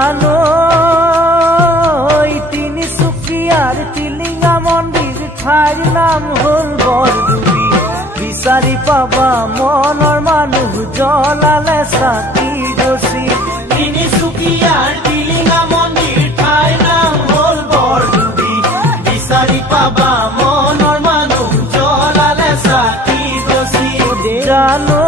জানো তিনিচুকীয়াৰ টিলিঙা মন্দিৰ ঠাইৰ নাম হ'ল বৰডুবি বিচাৰি পাবা মনৰ মানুহ জ্বলালে চাকি ৰচি তিনিচুকীয়াৰ টিলিঙা মন্দিৰ ঠাইৰ নাম হ'ল বৰডুবি বিচাৰি পাবা মনৰ মানুহ জ্বলালে চাকি ৰচি জানো